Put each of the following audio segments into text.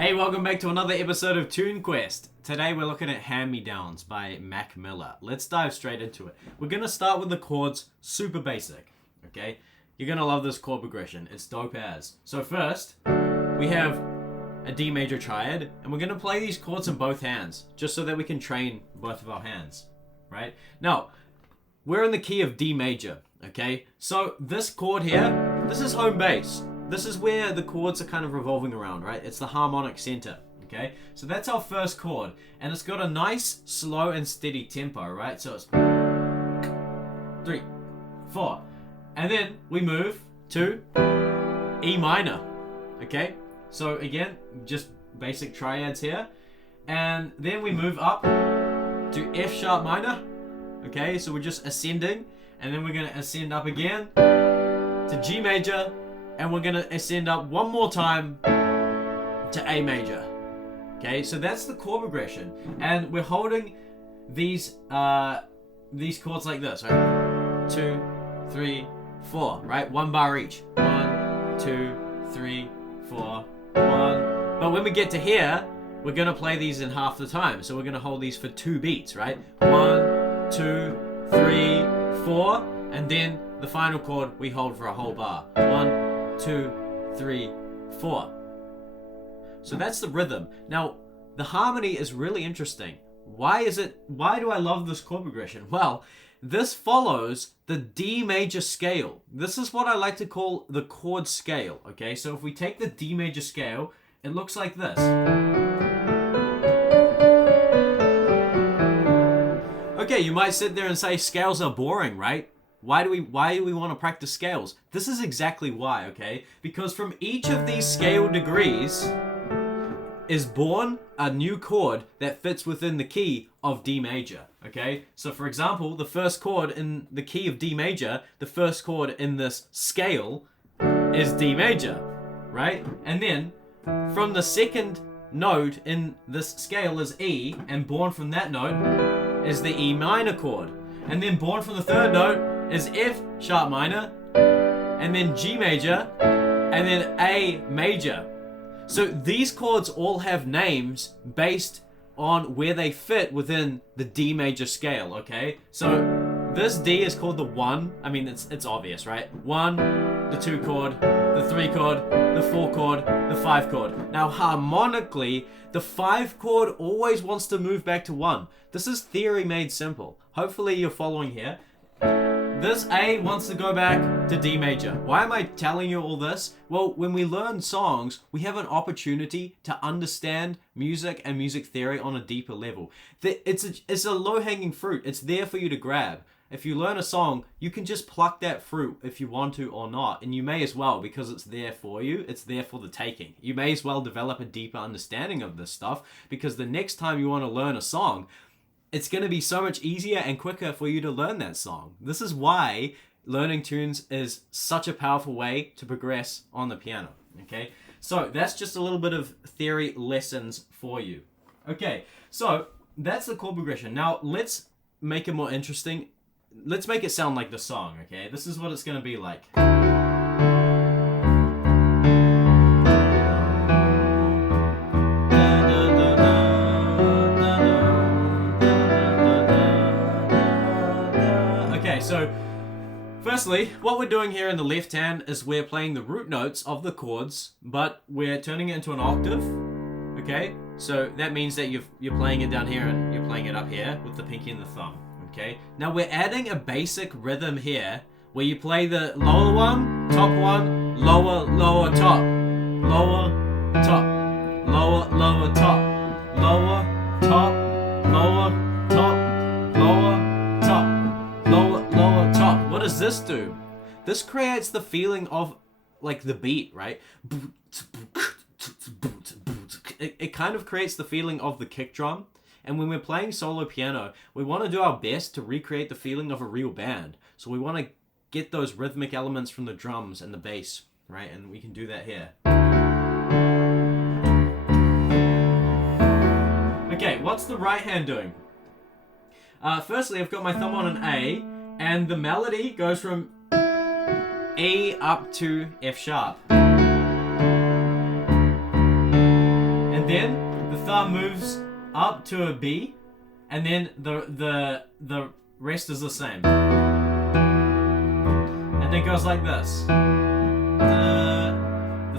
Hey, welcome back to another episode of Tune Quest. Today we're looking at Hand-Me-Downs by Mac Miller. Let's dive straight into it. We're going to start with the chords, super basic, okay? You're going to love this chord progression. It's dope as. So first, we have a D major triad, and we're going to play these chords in both hands, just so that we can train both of our hands, right? Now, we're in the key of D major, okay? So this chord here, this is home base. This is where the chords are kind of revolving around, right? It's the harmonic center, okay? So that's our first chord, and it's got a nice, slow, and steady tempo, right? So it's 3, 4, and then we move to E minor, okay? So again, just basic triads here, and then we move up to F sharp minor, okay? So we're just ascending, and then we're gonna ascend up again to G major, and we're gonna ascend up one more time to A major. Okay, so that's the chord progression, and we're holding these chords like this, right? 2, 3, 4, right? 1 bar each. 1, 2, 3, 4, 1. But when we get to here, we're gonna play these in half the time. So we're gonna hold these for 2 beats, right? 1, 2, 3, 4, and then the final chord we hold for a whole bar. 1, 2, 3, 4. So that's the rhythm. Now, the harmony is really interesting. Why do I love this chord progression? Well, this follows the D major scale. This is what I like to call the chord scale, okay? So if we take the D major scale, it looks like this. Okay, you might sit there and say scales are boring, right? Why do we want to practice scales? This is exactly why, okay? Because from each of these scale degrees is born a new chord that fits within the key of D major, okay? So for example, the first chord in the key of D major, the first chord in this scale is D major, right? And then from the second note in this scale is E, and born from that note is the E minor chord. And then born from the third note is F sharp minor, and then G major, and then A major. So these chords all have names based on where they fit within the D major scale, okay? So this D is called the 1. I mean, it's obvious, right? 1, the 2 chord, the 3 chord, the 4 chord, the 5 chord. Now harmonically, the 5 chord always wants to move back to 1. This is theory made simple. Hopefully you're following here. This A wants to go back to D major. Why am I telling you all this? Well, when we learn songs, we have an opportunity to understand music and music theory on a deeper level. It's a low-hanging fruit. It's there for you to grab. If you learn a song, you can just pluck that fruit if you want to or not, and you may as well, because it's there for you. It's there for the taking. You may as well develop a deeper understanding of this stuff, because the next time you want to learn a song, it's going to be so much easier and quicker for you to learn that song. This is why learning tunes is such a powerful way to progress on the piano, okay? So that's just a little bit of theory lessons for you. Okay, so that's the chord progression. Now let's make it more interesting. Let's make it sound like the song, okay? This is what it's going to be like. So, firstly, what we're doing here in the left hand is we're playing the root notes of the chords, but we're turning it into an octave, okay? So that means that you're playing it down here and you're playing it up here with the pinky and the thumb, okay? Now we're adding a basic rhythm here where you play the lower one, lower, lower, top, lower, top, lower, lower, top, lower, top, lower, top, lower, top. Lower, top. What does this do? This creates the feeling of like the beat, right? It kind of creates the feeling of the kick drum. And when we're playing solo piano, we want to do our best to recreate the feeling of a real band. So we want to get those rhythmic elements from the drums and the bass, right? And we can do that here. Okay, what's the right hand doing? Firstly, I've got my thumb on an A, and the melody goes from E up to F sharp. And thumb moves up to a B, and then the rest is the same. And it goes like this. The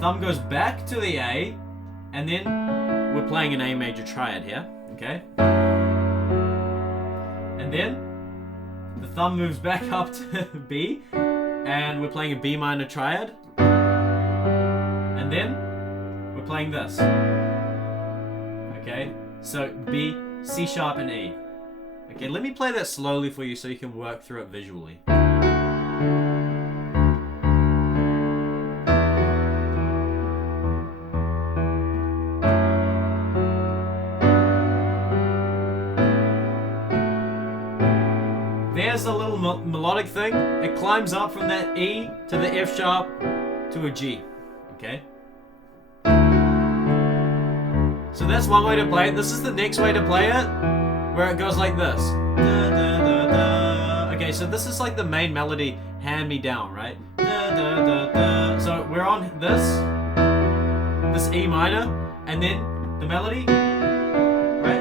thumb goes back to the A, and then we're playing an A major triad here, okay? And then the thumb moves back up to B, and we're playing a B minor triad. And then we're playing this. Okay, so B, C sharp, and E. Okay, let me play that slowly for you so you can work through it visually. There's a little melodic thing. It climbs up from that E to the F sharp to a G. Okay? So that's one way to play it. This is the next way to play it, where it goes like this. Da, da, da, da. Okay, so this is like the main melody, hand me down, right? Da, da, da, da. So we're on this E minor, and then the melody, right?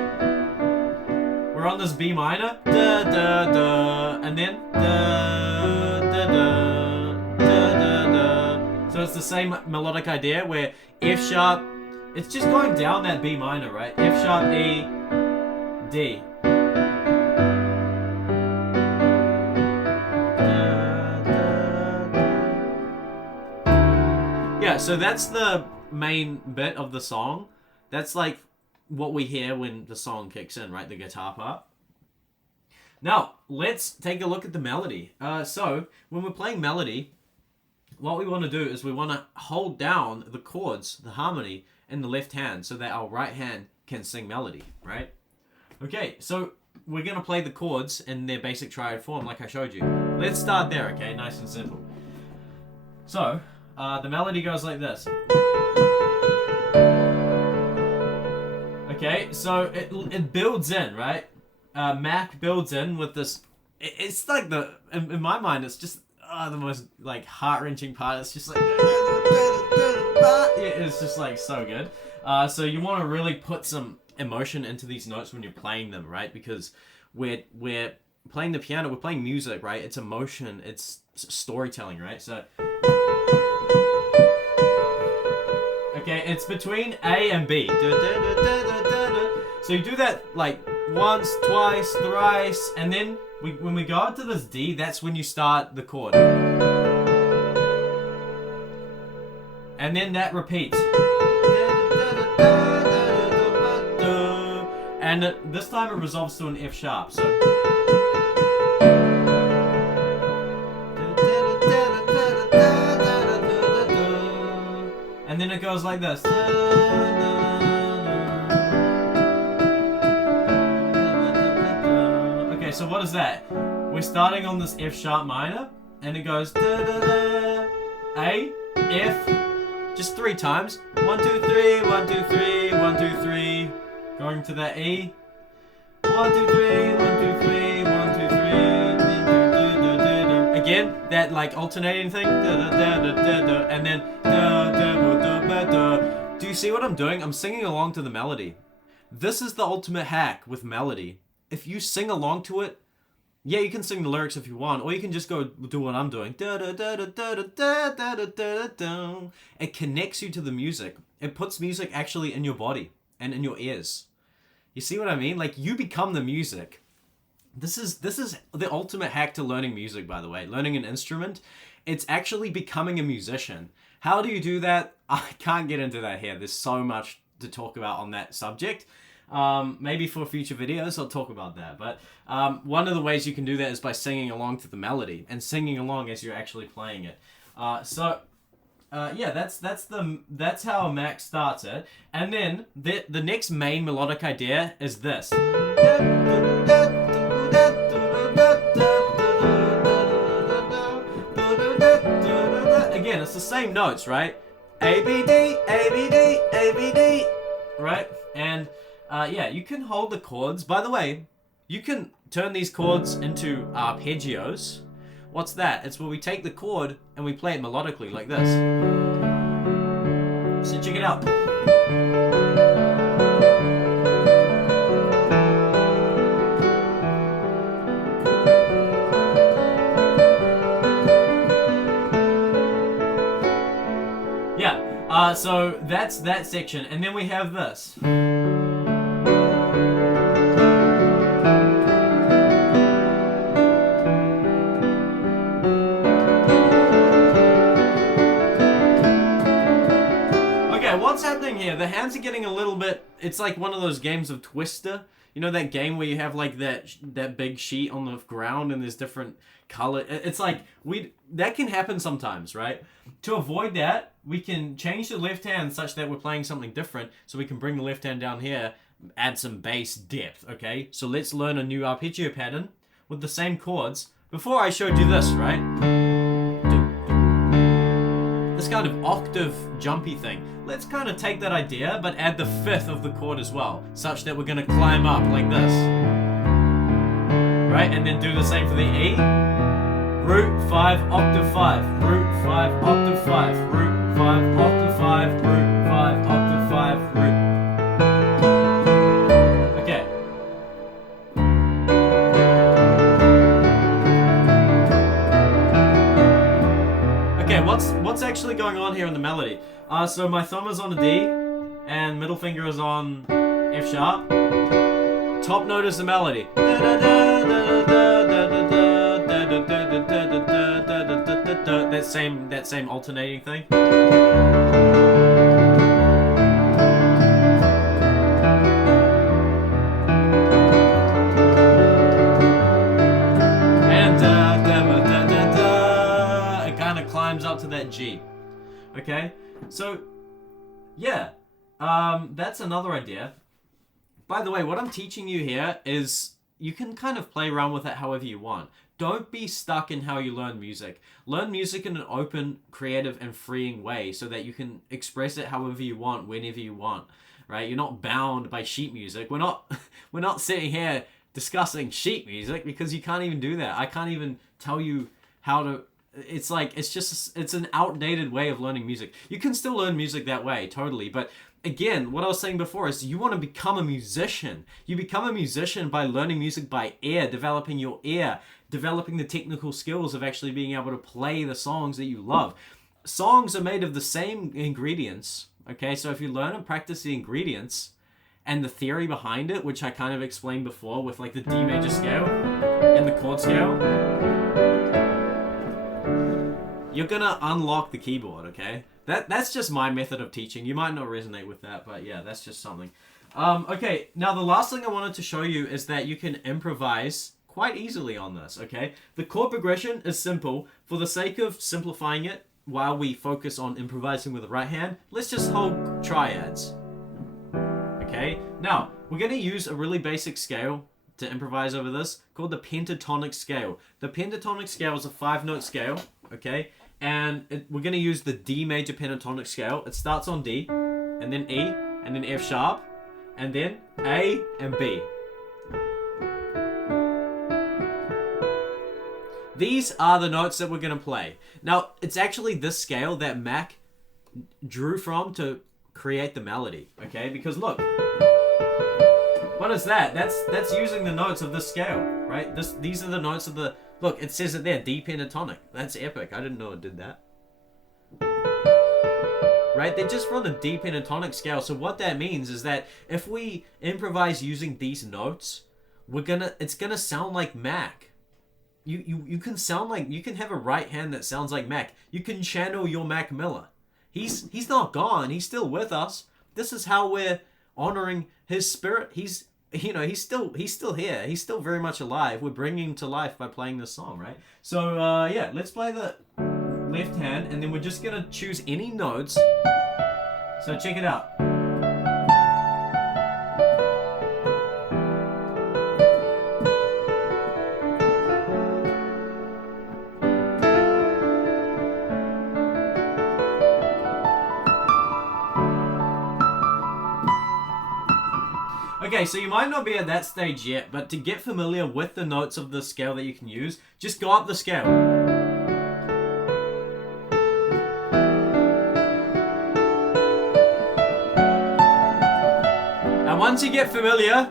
We're on this B minor, da, da, da, and then da, da, da, da, da, da. So it's the same melodic idea where F sharp, it's just going down that B minor, right? F sharp, E, D. Yeah, so that's the main bit of the song. That's like what we hear when the song kicks in, right? The guitar part. Now, let's take a look at the melody. So, when we're playing melody, what we want to do is we want to hold down the chords, the harmony, in the left hand so that our right hand can sing melody, right? Okay, so we're going to play the chords in their basic triad form like I showed you. Let's start there, okay? Nice and simple. So, the melody goes like this. Okay, so it builds in, right? Mac builds in with this. It's like in my mind, it's just the most like heart-wrenching part. It's just like it's just like so good. So you want to really put some emotion into these notes when you're playing them, right? Because we're playing the piano, we're playing music, right? It's emotion, it's storytelling, right? So okay, it's between A and B. So you do that like once, twice, thrice, and then when we go up to this D, that's when you start the chord. And then that repeats. And this time it resolves to an F sharp. So and then it goes like this. Okay, so what is that? We're starting on this F sharp minor, and it goes A, F, just 3 times. 1, 2, 3, 1, 2, 3, 1, 2, 3. Going to that E. 1, 2, 3, 1, 2, 3, 1, 2, 3. Again, that like alternating thing. And then do you see what I'm doing? I'm singing along to the melody. This is the ultimate hack with melody. If you sing along to it, yeah, you can sing the lyrics if you want, or you can just go do what I'm doing. It connects you to the music. It puts music actually in your body and in your ears. You see what I mean? Like, you become the music. This is the ultimate hack to learning music, by the way. Learning an instrument. It's actually becoming a musician. How do you do that? I can't get into that here. There's so much to talk about on that subject. Maybe for future videos I'll talk about that. But one of the ways you can do that is by singing along to the melody and singing along as you're actually playing it. Yeah, that's how a Mac starts it. And then the next main melodic idea is this. Again, it's the same notes, right? A, B, D, A, B, D, A, B, D, right? And yeah, you can hold the chords. By the way, you can turn these chords into arpeggios. What's that? It's where we take the chord and we play it melodically like this. So check it out. So that's that section, and then we have this. Okay, what's happening here? The hands are getting a little bit, it's like one of those games of Twister. You know that game where you have like that big sheet on the ground and there's different color. It's like that can happen sometimes, right? To avoid that, we can change the left hand such that we're playing something different. So we can bring the left hand down here, add some bass depth, okay? So let's learn a new arpeggio pattern with the same chords. Before I showed you this, right? This kind of octave jumpy thing. Let's kind of take that idea, but add the fifth of the chord as well, such that we're going to climb up like this. Right? And then do the same for the E. Root 5, octave 5. Root 5, octave 5. Root 5, octave 5. Root 5, octave 5. Root. Okay. Okay, what's actually going on here in the melody? So my thumb is on a D, and middle finger is on F sharp. Top note is the melody. That same alternating thing. And it kind of climbs up to that G. Okay, so yeah, that's another idea. By the way, what I'm teaching you here is you can kind of play around with it however you want. Don't be stuck in how you learn music. Learn music in an open, creative, and freeing way so that you can express it however you want, whenever you want, right? You're not bound by sheet music. We're not sitting here discussing sheet music because you can't even do that. I can't even tell you how to. It's like, it's an outdated way of learning music. You can still learn music that way, totally. But again, what I was saying before is you want to become a musician. You become a musician by learning music by ear, developing your ear, developing the technical skills of actually being able to play the songs that you love. Songs are made of the same ingredients, okay? So if you learn and practice the ingredients and the theory behind it, which I kind of explained before with like the D major scale and the chord scale, you're gonna unlock the keyboard, okay? That's just my method of teaching. You might not resonate with that, but yeah, that's just something. Okay, now the last thing I wanted to show you is that you can improvise quite easily on this, okay? The chord progression is simple. For the sake of simplifying it, while we focus on improvising with the right hand, let's just hold triads. Okay, now we're gonna use a really basic scale to improvise over this called the pentatonic scale. The pentatonic scale is a 5-note scale, okay? And we're going to use the D major pentatonic scale. It starts on D, and then E, and then F sharp, and then A and B. These are the notes that we're going to play. Now, it's actually this scale that Mac drew from to create the melody, okay? Because look, what is that? That's using the notes of this scale, right? These are the notes of the... Look, it says it there, D pentatonic. That's epic. I didn't know it did that. Right? They're just from the D pentatonic scale. So what that means is that if we improvise using these notes, it's gonna sound like Mac. You can sound like, you can have a right hand that sounds like Mac. You can channel your Mac Miller. He's not gone. He's still with us. This is how we're honoring his spirit. He's still here. He's still very much alive. We're bringing him to life by playing this song, right? So, yeah, let's play the left hand, and then we're just gonna choose any notes. So check it out. Okay, so you might not be at that stage yet, but to get familiar with the notes of the scale that you can use, just go up the scale. And once you get familiar,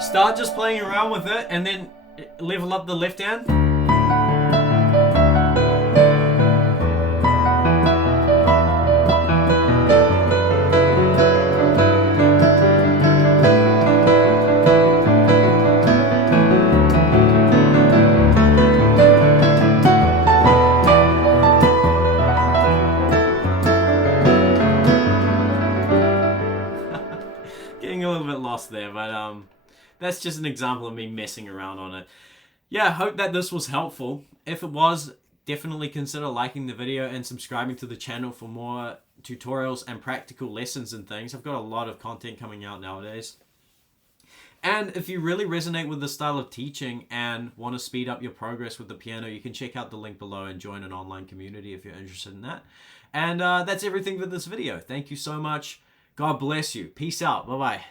start just playing around with it and then level up the left hand. else there, but that's just an example of me messing around on it. Yeah, I hope that this was helpful. If it was, definitely consider liking the video and subscribing to the channel for more tutorials and practical lessons and things. I've got a lot of content coming out nowadays. And if you really resonate with the style of teaching and want to speed up your progress with the piano, you can check out the link below and join an online community if you're interested in that. And that's everything for this video. Thank you so much. God bless you. Peace out. Bye-bye.